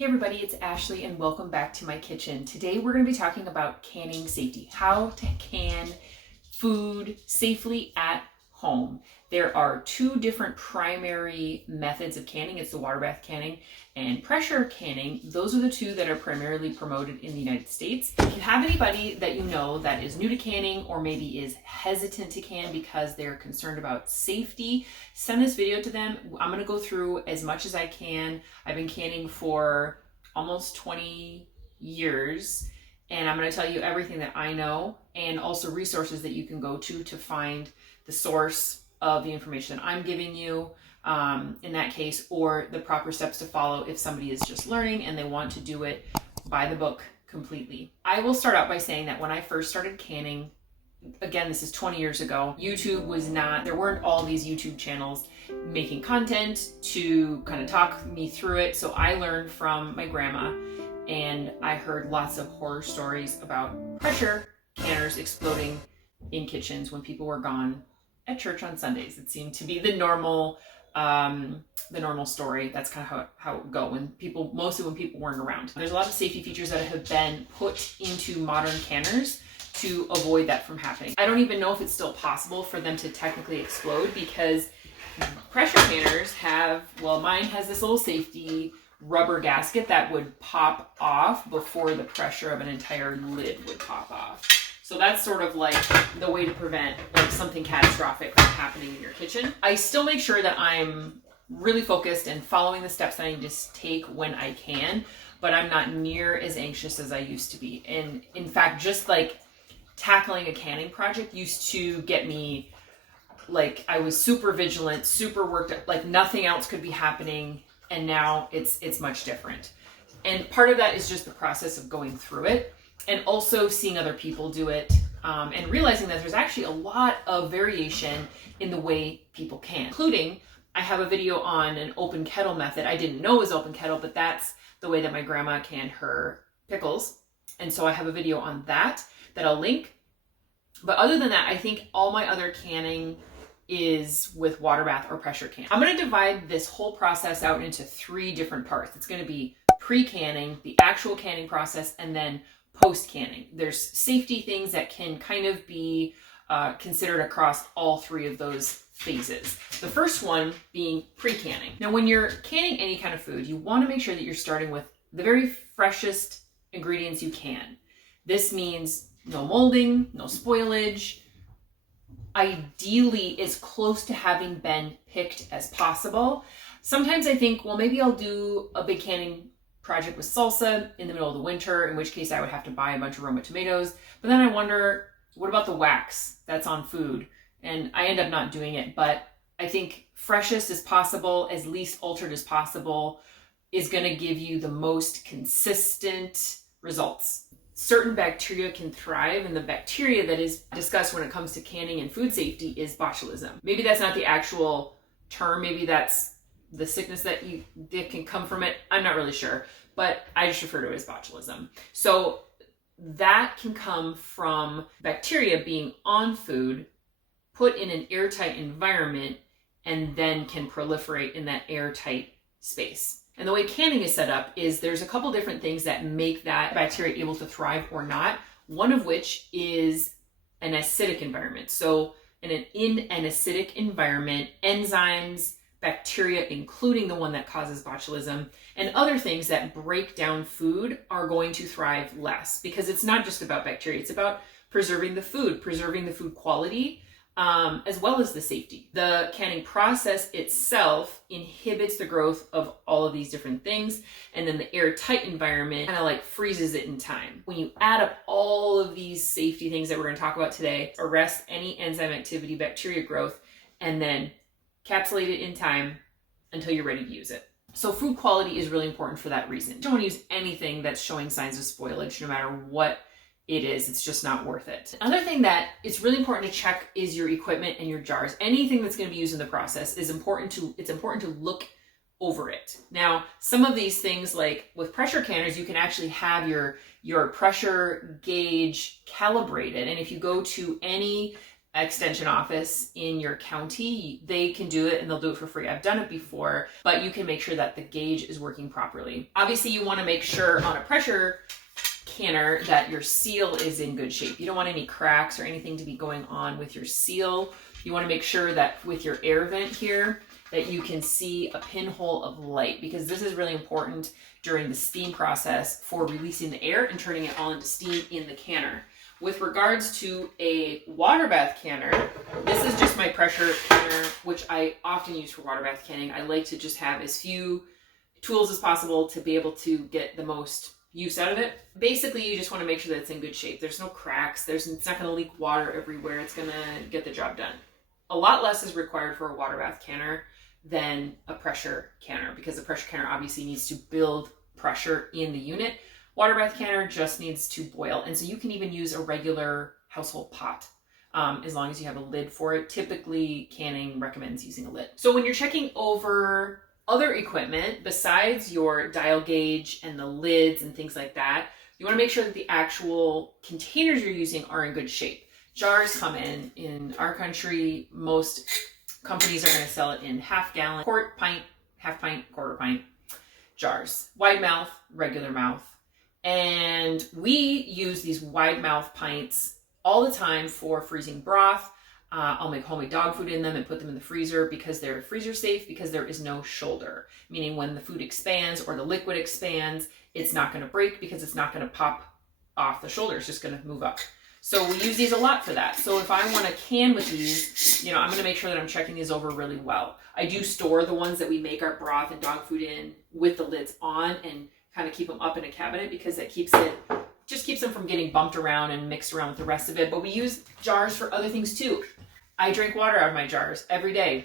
Hey everybody, it's Ashley and welcome back to my kitchen. Today we're going to be talking about canning safety, how to can food safely at home. There are two different primary methods of canning. It's the water bath canning and pressure canning. Those are the two that are primarily promoted in the United States. If you have anybody that you know that is new to canning or maybe is hesitant to can because they're concerned about safety, send this video to them. I'm going to go through as much as I can. I've been canning for almost 20 years. And I'm going to tell you everything that I know and also resources that you can go to find the source of the information that I'm giving you in that case, or the proper steps to follow if somebody is just learning and they want to do it by the book completely. I will start out by saying that when I first started canning, again, this is 20 years ago, YouTube was not, there weren't all these YouTube channels making content to kind of talk me through it. So I learned from my grandma, and I heard lots of horror stories about pressure canners exploding in kitchens when people were gone at church on Sundays. It seemed to be the normal story. That's kind of how it would go mostly when people weren't around. There's a lot of safety features that have been put into modern canners to avoid that from happening. I don't even know if it's still possible for them to technically explode because pressure canners have, well, mine has this little safety rubber gasket that would pop off before the pressure of an entire lid would pop off. So that's sort of like the way to prevent like something catastrophic from happening in your kitchen. I still make sure that I'm really focused and following the steps that I need to take when I can, but I'm not near as anxious as I used to be. And in fact, just like tackling a canning project used to get me, like, I was super vigilant, super worked up, like nothing else could be happening. And now it's much different. And part of that is just the process of going through it and also seeing other people do it and realizing that there's actually a lot of variation in the way people can, including I have a video on an open kettle method. I didn't know it was open kettle, but that's the way that my grandma canned her pickles. And so I have a video on that I'll link. But other than that, I think all my other canning is with water bath or pressure can. I'm going to divide this whole process out into three different parts. It's going to be pre-canning, the actual canning process, and then post-canning. There's safety things that can kind of be considered across all three of those phases. The first one being pre-canning. Now, when you're canning any kind of food, you want to make sure that you're starting with the very freshest ingredients you can. This means no molding, no spoilage, ideally as close to having been picked as possible. Sometimes I think, well, maybe I'll do a big canning project with salsa in the middle of the winter, in which case I would have to buy a bunch of Roma tomatoes. But then I wonder, what about the wax that's on food? And I end up not doing it, but I think freshest as possible, as least altered as possible, is going to give you the most consistent results. Certain bacteria can thrive, and the bacteria that is discussed when it comes to canning and food safety is botulism. Maybe that's not the actual term, maybe that's the sickness that can come from it. I'm not really sure, but I just refer to it as botulism. So that can come from bacteria being on food, put in an airtight environment, and then can proliferate in that airtight space. And the way canning is set up is there's a couple different things that make that bacteria able to thrive or not, one of which is an acidic environment. So in an acidic environment, enzymes, bacteria, including the one that causes botulism, and other things that break down food are going to thrive less, because it's not just about bacteria, it's about preserving the food quality, as well as the safety. The canning process itself inhibits the growth of all of these different things, and then the airtight environment kind of like freezes it in time. When you add up all of these safety things that we're going to talk about today, arrest any enzyme activity, bacteria growth, and then encapsulate it in time until you're ready to use it. So food quality is really important for that reason. You don't want to use anything that's showing signs of spoilage, no matter what it is. It's just not worth it. Another thing that it's really important to check is your equipment and your jars. Anything that's going to be used in the process is important to look over it. Now, some of these things, like with pressure canners, you can actually have your pressure gauge calibrated. And if you go to any extension office in your county, they can do it and they'll do it for free. I've done it before, but you can make sure that the gauge is working properly. Obviously, you want to make sure on a pressure canner that your seal is in good shape. You don't want any cracks or anything to be going on with your seal. You want to make sure that with your air vent here that you can see a pinhole of light, because this is really important during the steam process for releasing the air and turning it all into steam in the canner. With regards to a water bath canner, this is just my pressure canner, which I often use for water bath canning. I like to just have as few tools as possible to be able to get the most use out of it. Basically, you just want to make sure that it's in good shape. There's no cracks. It's not going to leak water everywhere. It's going to get the job done. A lot less is required for a water bath canner than a pressure canner, because the pressure canner obviously needs to build pressure in the unit. Water bath canner just needs to boil. And so you can even use a regular household pot as long as you have a lid for it. Typically, canning recommends using a lid. So when you're checking over other equipment besides your dial gauge and the lids and things like that, you want to make sure that the actual containers you're using are in good shape. Jars come in our country, most companies are going to sell it in half-gallon, quart, pint, half pint, quarter pint jars. Wide mouth, regular mouth. And we use these wide mouth pints all the time for freezing broth. I'll make homemade dog food in them and put them in the freezer because they're freezer safe, because there is no shoulder. Meaning when the food expands or the liquid expands, it's not going to break because it's not going to pop off the shoulder. It's just going to move up. So we use these a lot for that. So if I want to can with these, I'm going to make sure that I'm checking these over really well. I do store the ones that we make our broth and dog food in with the lids on and kind of keep them up in a cabinet, because that keeps them from getting bumped around and mixed around with the rest of it. But we use jars for other things too. I drink water out of my jars every day.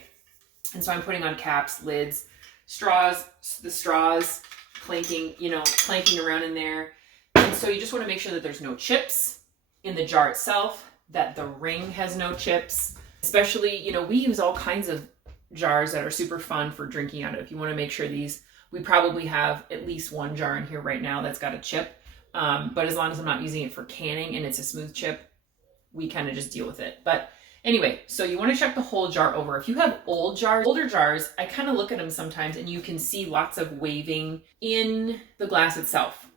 And so I'm putting on caps, lids, straws, clanking around in there. And so you just want to make sure that there's no chips in the jar itself, that the ring has no chips. Especially, we use all kinds of jars that are super fun for drinking out of. If you want to make sure we probably have at least one jar in here right now that's got a chip. But as long as I'm not using it for canning and it's a smooth chip, we kind of just deal with it. But anyway, so you want to check the whole jar over. If you have older jars, I kind of look at them sometimes and you can see lots of waving in the glass itself,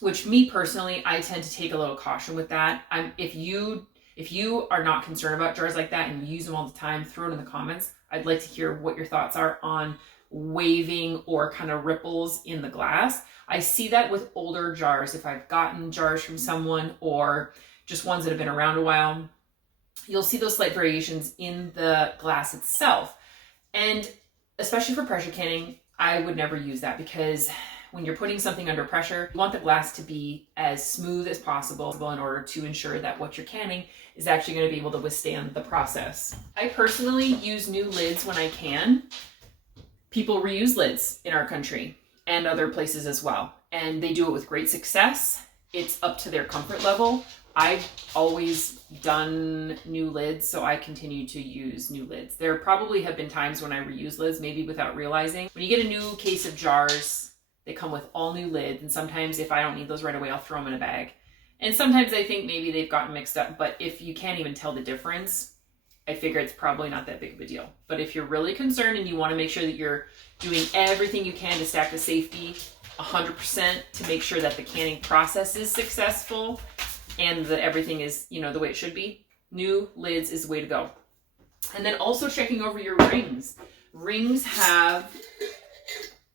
which me personally, I tend to take a little caution with that. If you are not concerned about jars like that and you use them all the time, throw it in the comments. I'd like to hear what your thoughts are on waving or kind of ripples in the glass. I see that with older jars. If I've gotten jars from someone or just ones that have been around a while, you'll see those slight variations in the glass itself. And especially for pressure canning, I would never use that, because when you're putting something under pressure, you want the glass to be as smooth as possible in order to ensure that what you're canning is actually going to be able to withstand the process. I personally use new lids when I can. People reuse lids in our country and other places as well, and they do it with great success. It's up to their comfort level. I've always done new lids, so I continue to use new lids. There probably have been times when I reuse lids, maybe without realizing. When you get a new case of jars, they come with all new lids, and sometimes if I don't need those right away, I'll throw them in a bag. And sometimes I think maybe they've gotten mixed up, but if you can't even tell the difference, I figure it's probably not that big of a deal. But if you're really concerned and you want to make sure that you're doing everything you can to stack the safety 100% to make sure that the canning process is successful and that everything is, the way it should be, new lids is the way to go. And then also checking over your rings. Rings have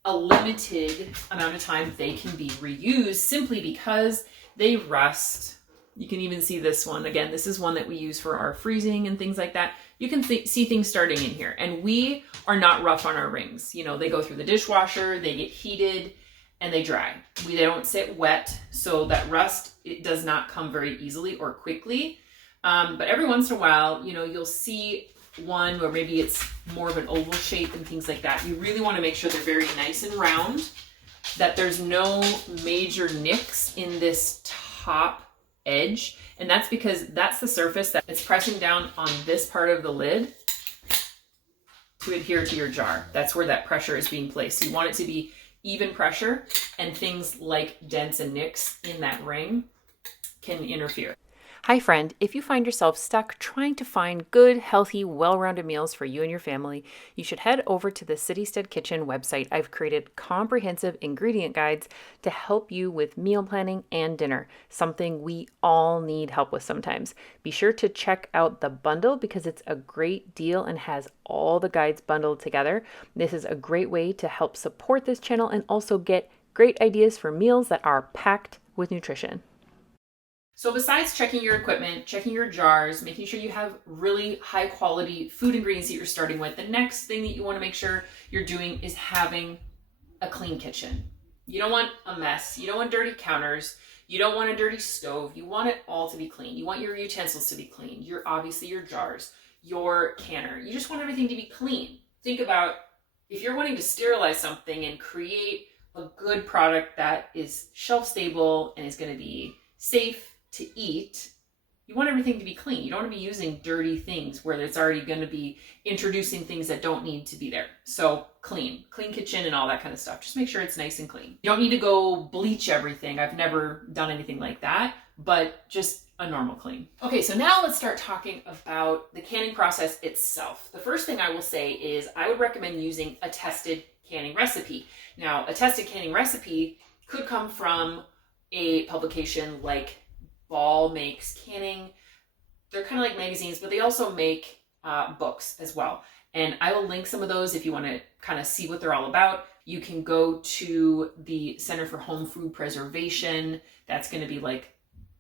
a limited amount of time they can be reused simply because they rust. You can even see this one. Again, this is one that we use for our freezing and things like that. You can see things starting in here. And we are not rough on our rings. They go through the dishwasher, they get heated, and they dry. They don't sit wet, so that rust, it does not come very easily or quickly. But every once in a while, you'll see one where maybe it's more of an oval shape and things like that. You really want to make sure they're very nice and round, that there's no major nicks in this top edge. And that's because that's the surface that it's pressing down on this part of the lid to adhere to your jar. That's where that pressure is being placed. So you want it to be even pressure, and things like dents and nicks in that ring can interfere. Hi friend, if you find yourself stuck trying to find good, healthy, well-rounded meals for you and your family, you should head over to the Citystead Kitchen website. I've created comprehensive ingredient guides to help you with meal planning and dinner, something we all need help with sometimes. Be sure to check out the bundle because it's a great deal and has all the guides bundled together. This is a great way to help support this channel and also get great ideas for meals that are packed with nutrition. So besides checking your equipment, checking your jars, making sure you have really high quality food ingredients that you're starting with, the next thing that you want to make sure you're doing is having a clean kitchen. You don't want a mess. You don't want dirty counters. You don't want a dirty stove. You want it all to be clean. You want your utensils to be clean. Obviously your jars, your canner. You just want everything to be clean. Think about if you're wanting to sterilize something and create a good product that is shelf stable and is going to be safe to eat, you want everything to be clean. You don't want to be using dirty things where it's already going to be introducing things that don't need to be there. So clean kitchen and all that kind of stuff. Just make sure it's nice and clean. You don't need to go bleach everything. I've never done anything like that, but just a normal clean. Okay, so now let's start talking about the canning process itself. The first thing I will say is I would recommend using a tested canning recipe. Now, a tested canning recipe could come from a publication like Ball makes canning. They're kind of like magazines, but they also make books as well. And I will link some of those if you want to kind of see what they're all about. You can go to the Center for Home Food Preservation. That's going to be like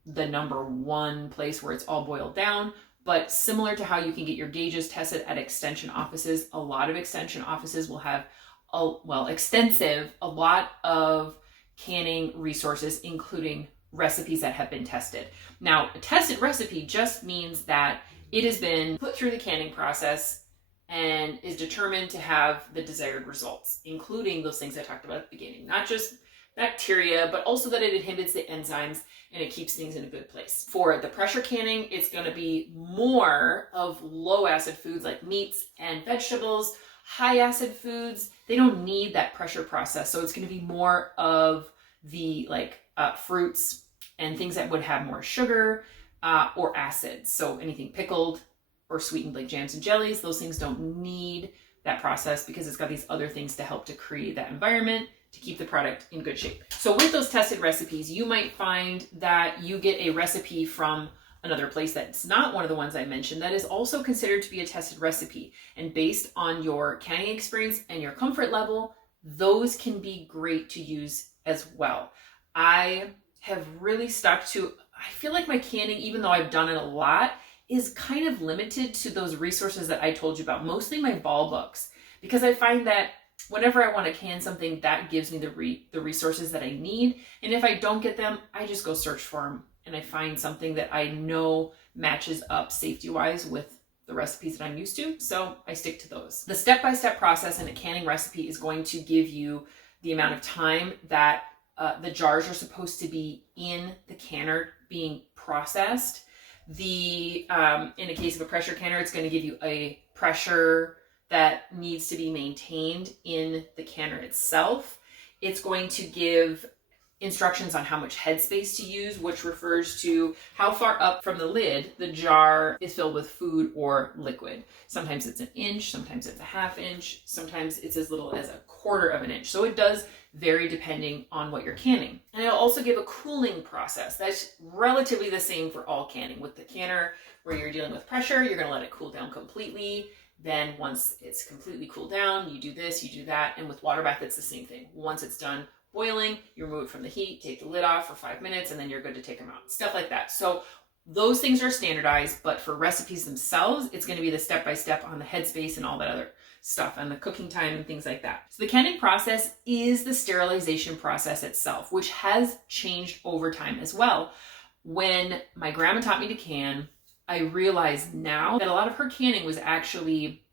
the #1 place where it's all boiled down. But similar to how you can get your gauges tested at extension offices, a lot of extension offices will have a lot of canning resources, including recipes that have been tested. Now, a tested recipe just means that it has been put through the canning process and is determined to have the desired results, including those things I talked about at the beginning. Not just bacteria, but also that it inhibits the enzymes and it keeps things in a good place. For the pressure canning, it's going to be more of low acid foods like meats and vegetables. High acid foods, they don't need that pressure process. So it's going to be more of the fruits and things that would have more sugar or acids. So anything pickled or sweetened like jams and jellies, those things don't need that process because it's got these other things to help to create that environment to keep the product in good shape. So with those tested recipes, you might find that you get a recipe from another place that's not one of the ones I mentioned that is also considered to be a tested recipe. And based on your canning experience and your comfort level, those can be great to use as well. I have really stuck to, I feel like my canning, even though I've done it a lot, is kind of limited to those resources that I told you about, mostly my Ball books, because I find that whenever I want to can something, that gives me the resources that I need. And if I don't get them, I just go search for them and I find something that I know matches up safety-wise with the recipes that I'm used to. So I stick to those. The step-by-step process in a canning recipe is going to give you the amount of time that the jars are supposed to be in the canner being processed. In a case of a pressure canner, it's going to give you a pressure that needs to be maintained in the canner itself. It's going to give instructions on how much headspace to use, which refers to how far up from the lid the jar is filled with food or liquid. Sometimes it's 1 inch, sometimes it's 1/2 inch, sometimes it's as little as 1/4 of an inch. So it does vary depending on what you're canning. And it'll also give a cooling process that's relatively the same for all canning. With the canner, where you're dealing with pressure, you're going to let it cool down completely. Then once it's completely cooled down, you do this, you do that. And with water bath, it's the same thing. Once it's done boiling, you remove it from the heat, take the lid off for 5 minutes, and then you're good to take them out. Stuff like that. So those things are standardized, but for recipes themselves, it's going to be the step-by-step on the headspace and all that other stuff and the cooking time and things like that. So the canning process is the sterilization process itself, which has changed over time as well. When my grandma taught me to can, I realize now that a lot of her canning was actually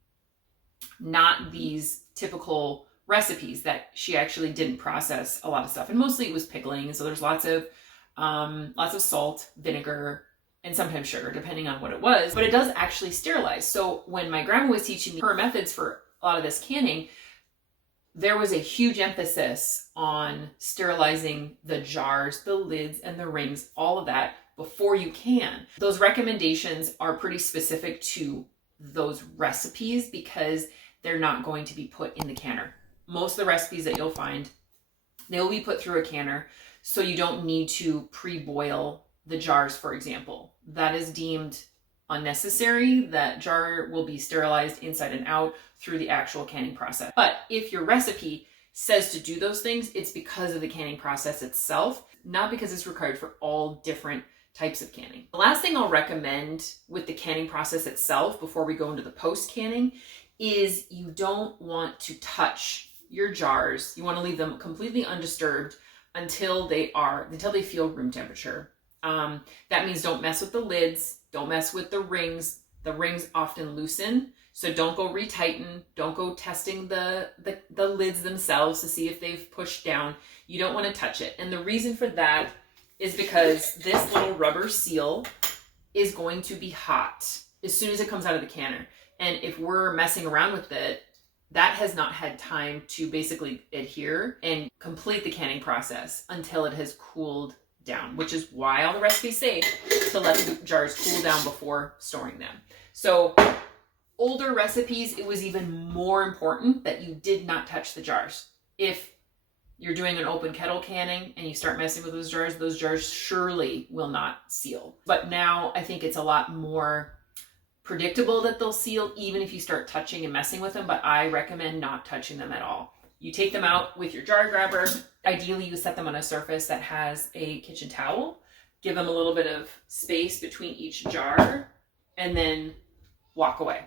not these typical recipes, that she actually didn't process a lot of stuff. And mostly it was pickling. So there's lots of salt, vinegar, and sometimes sugar, depending on what it was. But it does actually sterilize. So when my grandma was teaching me her methods for a lot of this canning, there was a huge emphasis on sterilizing the jars, the lids, and the rings, all of that before you can. Those recommendations are pretty specific to those recipes because they're not going to be put in the canner. Most of the recipes that you'll find, they will be put through a canner, so you don't need to pre-boil the jars, for example. That is deemed unnecessary. That jar will be sterilized inside and out through the actual canning process. But if your recipe says to do those things, it's because of the canning process itself, not because it's required for all different types of canning. The last thing I'll recommend with the canning process itself before we go into the post-canning is you don't want to touch your jars. You want to leave them completely undisturbed until they feel room temperature. That means don't mess with the lids, don't mess with the rings. The rings often loosen, so don't go retighten, don't go testing the lids themselves to see if they've pushed down. You don't want to touch it. And the reason for that is because this little rubber seal is going to be hot as soon as it comes out of the canner. And if we're messing around with it, that has not had time to basically adhere and complete the canning process until it has cooled down, which is why all the recipes say to let the jars cool down before storing them. So older recipes, it was even more important that you did not touch the jars. If you're doing an open kettle canning and you start messing with those jars surely will not seal. But now I think it's a lot more predictable that they'll seal even if you start touching and messing with them, but I recommend not touching them at all. You take them out with your jar grabber. Ideally, you set them on a surface that has a kitchen towel. Give them a little bit of space between each jar and then walk away.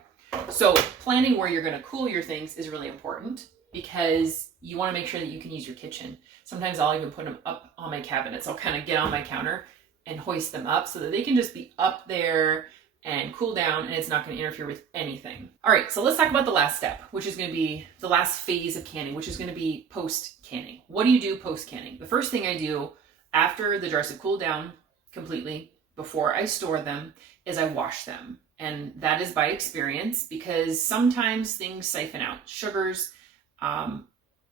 So planning where you're going to cool your things is really important because you want to make sure that you can use your kitchen. Sometimes I'll even put them up on my cabinets. I'll kind of get on my counter and hoist them up so that they can just be up there and cool down and it's not going to interfere with anything. All right, so let's talk about the last step, which is going to be the last phase of canning, which is going to be post-canning. What do you do post-canning? The first thing I do after the jars have cooled down completely, before I store them, is I wash them. And that is by experience because sometimes things siphon out. Sugars,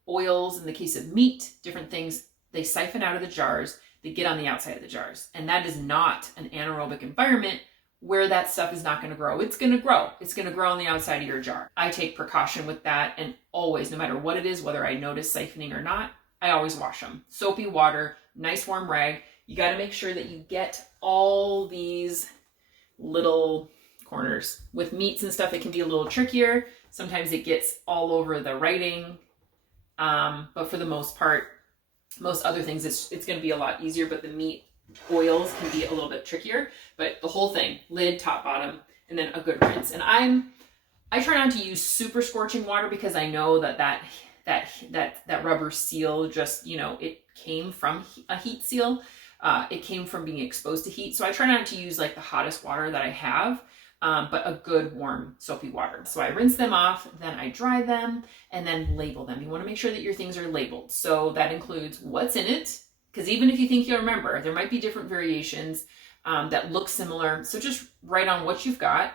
oils, in the case of meat, different things, they siphon out of the jars, they get on the outside of the jars. And that is not an anaerobic environment where that stuff is not going to grow. It's going to grow. It's going to grow on the outside of your jar. I take precaution with that and always, no matter what it is, whether I notice siphoning or not, I always wash them. Soapy water, nice warm rag. You got to make sure that you get all these little corners. With meats and stuff, it can be a little trickier. Sometimes it gets all over the writing. But for the most part, most other things, it's going to be a lot easier, but the meat oils can be a little bit trickier, but the whole thing, lid, top, bottom, and then a good rinse. And I try not to use super scorching water because I know that rubber seal just, it came from a heat seal. It came from being exposed to heat. So I try not to use like the hottest water that I have, but a good warm soapy water. So I rinse them off, then I dry them and then label them. You want to make sure that your things are labeled. So that includes what's in it, because even if you think you'll remember, there might be different variations that look similar. So just write on what you've got,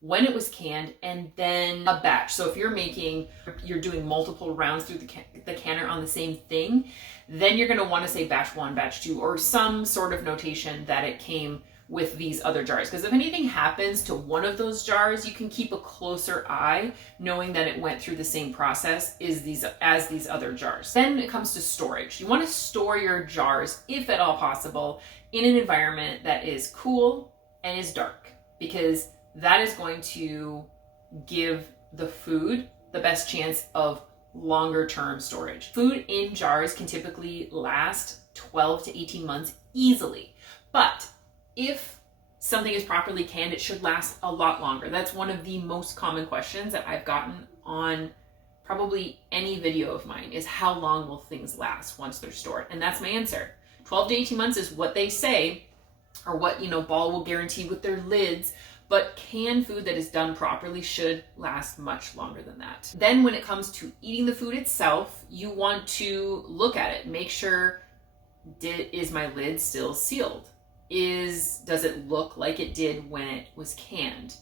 when it was canned, and then a batch. So if you're doing multiple rounds through the canner on the same thing, then you're going to want to say batch 1, batch 2, or some sort of notation that it came with these other jars. Because if anything happens to one of those jars, you can keep a closer eye knowing that it went through the same process as these other jars. Then it comes to storage. You want to store your jars, if at all possible, in an environment that is cool and is dark, because that is going to give the food the best chance of longer term storage. Food in jars can typically last 12 to 18 months easily, but if something is properly canned, it should last a lot longer. That's one of the most common questions that I've gotten on probably any video of mine, is how long will things last once they're stored? And that's my answer. 12 to 18 months is what they say, or what, Ball will guarantee with their lids, but canned food that is done properly should last much longer than that. Then when it comes to eating the food itself, you want to look at it. Make sure, is my lid still sealed? Does it look like it did when it was canned?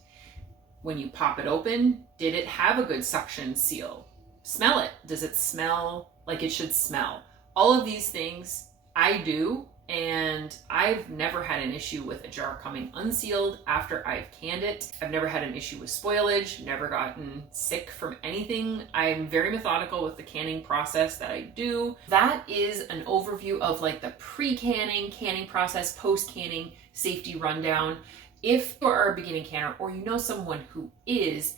When you pop it open, did it have a good suction seal? smell it. Does it smell like it should smell? All of these things I do, and I've never had an issue with a jar coming unsealed after I've canned it. I've never had an issue with spoilage, never gotten sick from anything. I'm very methodical with the canning process that I do. That is an overview of like the pre-canning, canning process, post-canning safety rundown. If you are a beginning canner or you know someone who is,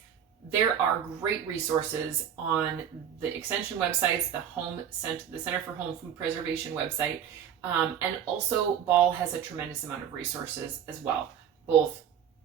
there are great resources on the extension websites, the Center for Home Food Preservation website, and also Ball has a tremendous amount of resources as well, both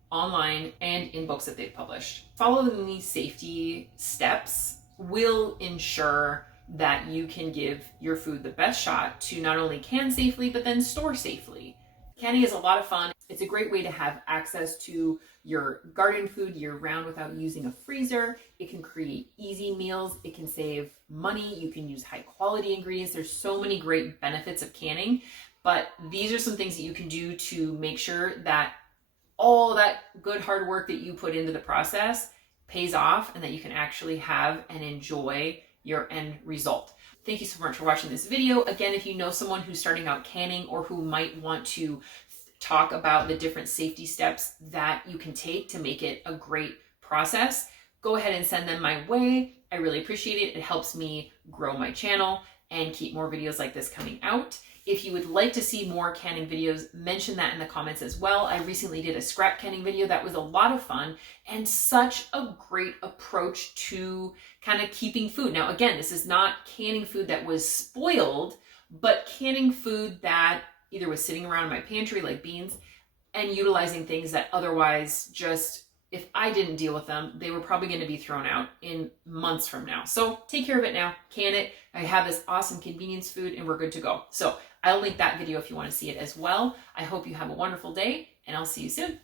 online and in books that they've published. Following these safety steps will ensure that you can give your food the best shot to not only can safely, but then store safely. Canning is a lot of fun. It's a great way to have access to your garden food year-round without using a freezer. It can create easy meals. It can save money. You can use high-quality ingredients. There's so many great benefits of canning, but these are some things that you can do to make sure that all that good hard work that you put into the process pays off and that you can actually have and enjoy your end result. Thank you so much for watching this video. Again, if you know someone who's starting out canning or who might want to talk about the different safety steps that you can take to make it a great process, go ahead and send them my way. I really appreciate it. It helps me grow my channel and keep more videos like this coming out. If you would like to see more canning videos, mention that in the comments as well. I recently did a scrap canning video that was a lot of fun and such a great approach to kind of keeping food. Now, again, this is not canning food that was spoiled, but canning food that either was sitting around in my pantry like beans and utilizing things that otherwise just, if I didn't deal with them, they were probably going to be thrown out in months from now. So take care of it now, can it. I have this awesome convenience food and we're good to go. So I'll link that video if you want to see it as well. I hope you have a wonderful day and I'll see you soon.